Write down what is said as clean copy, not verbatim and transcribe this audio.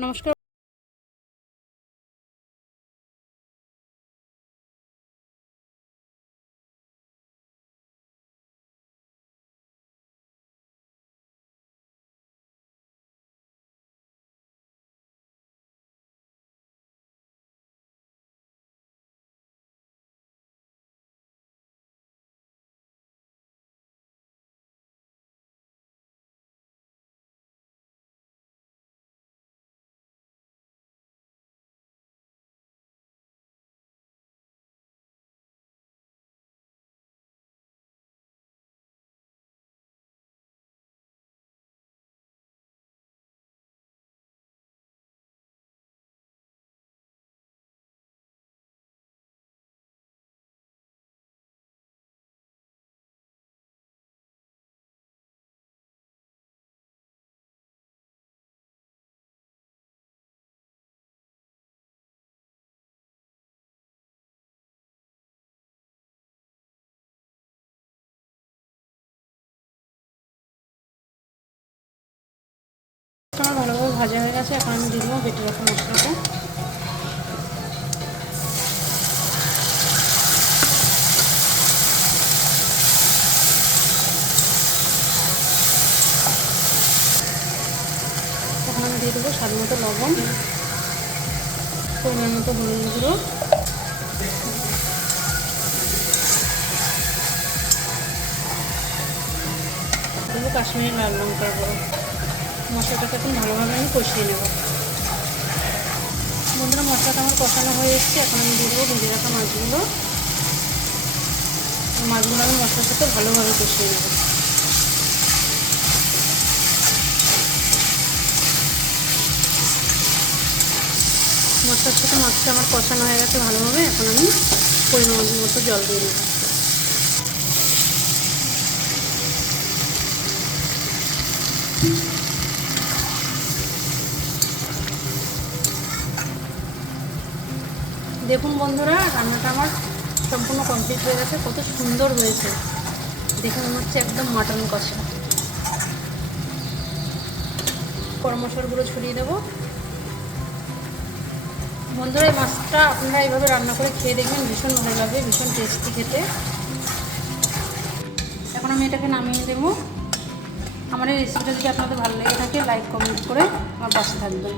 নমস্কার। আমার ভালোভাবে ভাজা হয়ে গেছে, এখন আমি দিয়ে দেবো বেটে রাখা মশলাটা। এখন আমি দিয়ে দেবো স্বাদ মতো লবণ, পরিমাণ মতো হলুদ গুঁড়ো, দেবো কাশ্মীরি লাল লঙ্কার গুঁড়ো। মশলাটাকে এখন ভালোভাবে আমি কষিয়ে নেব। বন্ধুরা, মশলাটা আমার কষানো হয়ে এসছে, এখন আমি দিয়ে দেবো ভেজে রাখা মাছগুলো। মাছগুলো আমি মশলার সাথে ভালোভাবে কষিয়ে নেব। মশলার সাথে মাছটা আমার কষানো হয়ে গেছে ভালোভাবে, এখন আমি পরিমাণ মতো জল দিয়ে নেব। দেখুন বন্ধুরা, রান্নাটা আমার সম্পূর্ণ কমপ্লিট হয়ে গেছে। কত সুন্দর হয়েছে দেখে মনে হচ্ছে একদম মাটন কষা। গরম মশলাগুলো ছড়িয়ে দেবো। বন্ধুরা, এই মাছটা আপনারা এইভাবে রান্না করে খেয়ে দেখবেন, ভীষণ ভালো লাগবে, ভীষণ টেস্টি খেতে। এখন আমি এটাকে নামিয়ে দেবো। আমার এই রেসিপিটা যদি আপনাদের ভালো লেগে থাকে, লাইক কমেন্ট করে আমার পাশে থাকবেন।